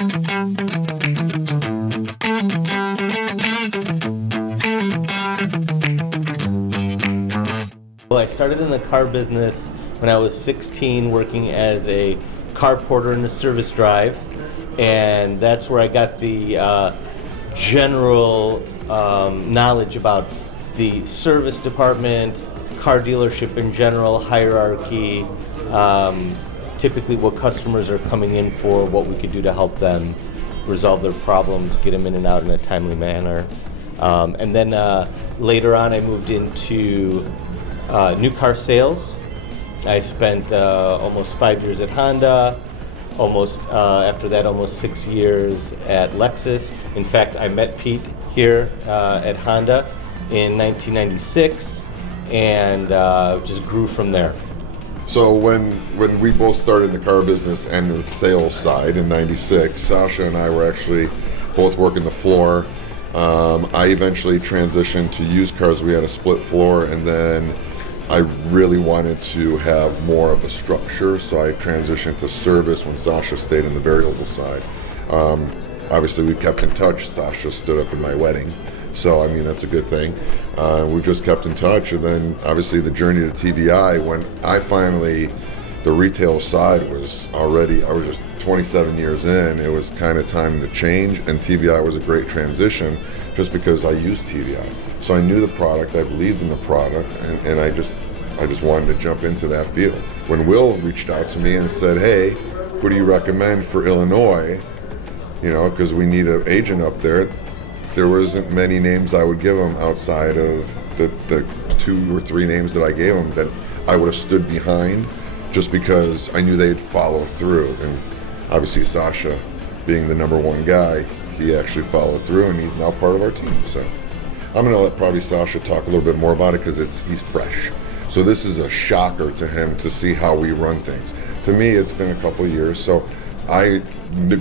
Well, I started in the car business when I was 16, working as a car porter in the service drive, and that's where I got the general knowledge about the service department, car dealership in general, hierarchy, typically what customers are coming in for, what we could do to help them resolve their problems, get them in and out in a timely manner. And then later on I moved into new car sales. I spent almost 5 years at Honda, after that almost 6 years at Lexus. In fact, I met Pete here at Honda in 1996 and just grew from there. So when we both started in the car business and the sales side in 96, Sasha and I were actually both working the floor. I eventually transitioned to used cars. We had a split floor, and then I really wanted to have more of a structure, so I transitioned to service when Sasha stayed in the variable side. Obviously, we kept in touch. Sasha stood up in my wedding, so I mean that's a good thing. We've just kept in touch, and then obviously the journey to TVI. When I finally, the retail side was already, I was just 27 years in. It was kind of time to change, and TVI was a great transition, just because I used TVI. So I knew the product, I believed in the product, and I just wanted to jump into that field. When Will reached out to me and said, hey, who do you recommend for Illinois? You know, because we need an agent up there. There wasn't many names I would give him outside of the 2 or 3 names that I gave him that I would have stood behind, just because I knew they'd follow through. And obviously Sasha, being the number one guy, he actually followed through, and he's now part of our team. So I'm going to let probably Sasha talk a little bit more about it, because he's fresh. So this is a shocker to him to see how we run things. To me, it's been a couple of years. So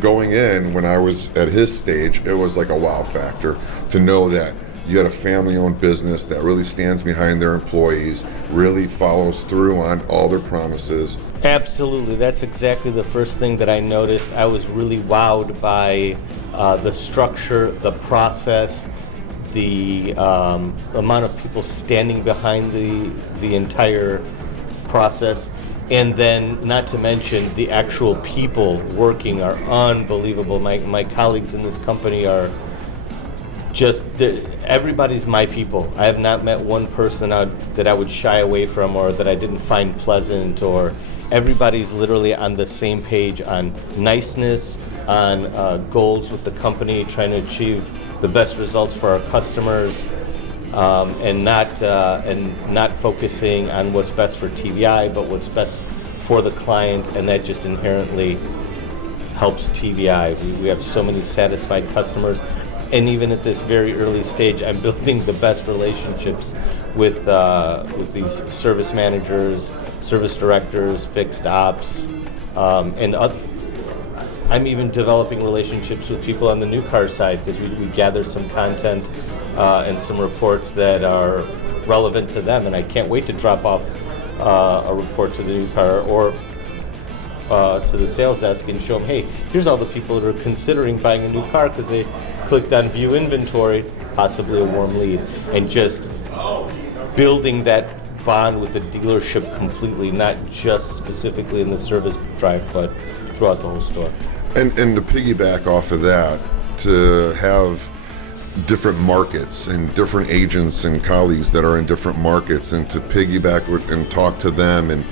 going in, when I was at his stage, it was like a wow factor to know that you had a family-owned business that really stands behind their employees, really follows through on all their promises. Amabsolutely. That's exactly the first thing that I noticed. I was really wowed by the structure, the process, the amount of people standing behind the entire process, and then not to mention the actual people working are unbelievable. My colleagues in this company are just, everybody's my people. I have not met one person that I would shy away from or that I didn't find pleasant, or everybody's literally on the same page on niceness, on goals with the company, trying to achieve the best results for our customers, and not focusing on what's best for TVI, but what's best for the client, and that just inherently helps TVI. We have so many satisfied customers, and even at this very early stage, I'm building the best relationships with these service managers, service directors, fixed ops, and I'm even developing relationships with people on the new car side, because we gather some content and some reports that are relevant to them, and I can't wait to drop off a report to the new car or to the sales desk and show them, hey, here's all the people that are considering buying a new car because they clicked on view inventory, possibly a warm lead, and just building that bond with the dealership completely, not just specifically in the service drive, but throughout the whole store. And to piggyback off of that, to have different markets and different agents and colleagues that are in different markets, and to piggyback and talk to them and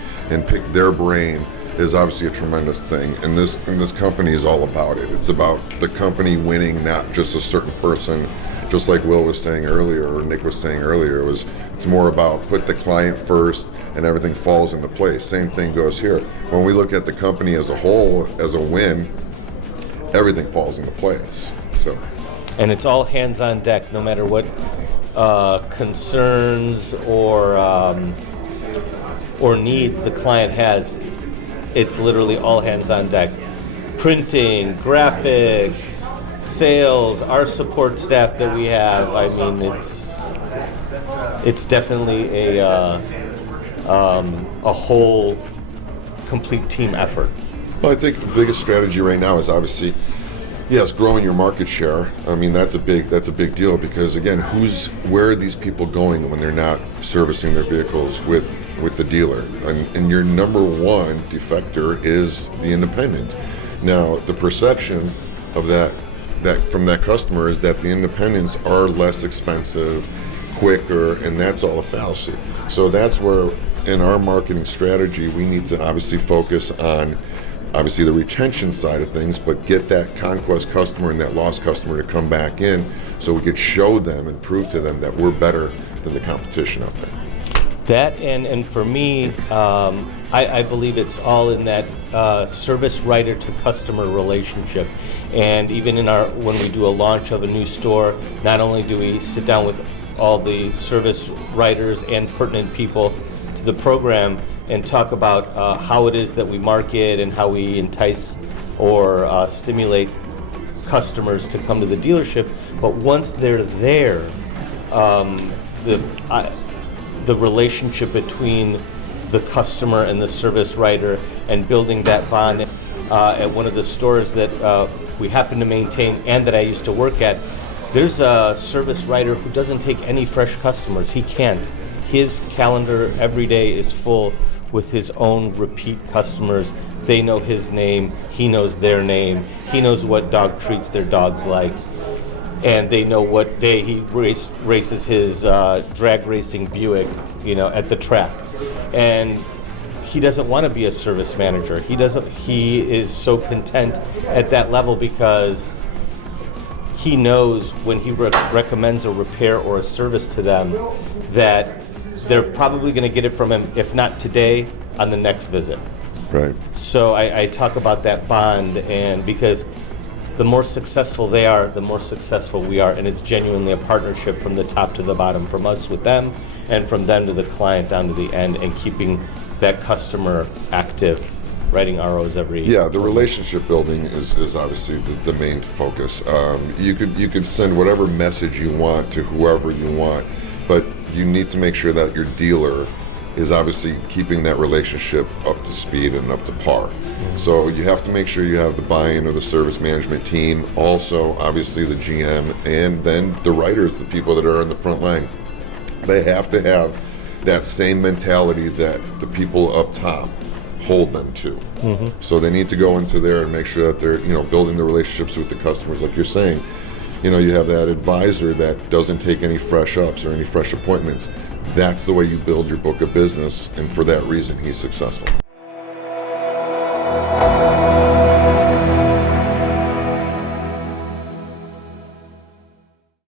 pick their brain is obviously a tremendous thing. And this company is all about it. It's about the company winning, not just a certain person. Just like Will was saying earlier, or Nick was saying earlier, it's more about put the client first and everything falls into place. Same thing goes here. When we look at the company as a whole, as a win, everything falls into place. So, and it's all hands on deck, no matter what concerns or needs the client has. It's literally all hands on deck. Printing, graphics, sales, our support staff that we have. I mean, it's definitely a whole complete team effort. Well, I think the biggest strategy right now is obviously Yes, growing your market share. I mean, that's a big deal because again, where are these people going when they're not servicing their vehicles with the dealer? And your number one defector is the independent. Now, the perception of that from that customer is that the independents are less expensive, quicker, and that's all a fallacy. So that's where in our marketing strategy we need to obviously focus on obviously the retention side of things, but get that conquest customer and that lost customer to come back in so we could show them and prove to them that we're better than the competition out there. That and for me, I believe it's all in that service writer to customer relationship. And even when we do a launch of a new store, not only do we sit down with all the service writers and pertinent people to the program and talk about how it is that we market and how we entice or stimulate customers to come to the dealership, but once they're there, the relationship between the customer and the service writer and building that bond at one of the stores that we happen to maintain and that I used to work at, there's a service writer who doesn't take any fresh customers. He can't. His calendar every day is full with his own repeat customers. They know his name, he knows their name, he knows what dog treats their dogs like, and they know what day he races his drag racing Buick, at the track. And he doesn't want to be a service manager. He is so content at that level because he knows when he recommends a repair or a service to them that they're probably going to get it from him, if not today, on the next visit. Right. So I talk about that bond, and because the more successful they are, the more successful we are, and it's genuinely a partnership from the top to the bottom, from us with them, and from them to the client down to the end, and keeping that customer active, writing ROs every. Yeah, the relationship building is obviously the main focus. You could send whatever message you want to whoever you want, but you need to make sure that your dealer is obviously keeping that relationship up to speed and up to par. Mm-hmm. So you have to make sure you have the buy-in of the service management team, also obviously the GM, and then the writers, the people that are in the front line. They have to have that same mentality that the people up top hold them to. Mm-hmm. So they need to go into there and make sure that they're building the relationships with the customers, like you're saying. You have that advisor that doesn't take any fresh ups or any fresh appointments. That's the way you build your book of business, and for that reason, he's successful.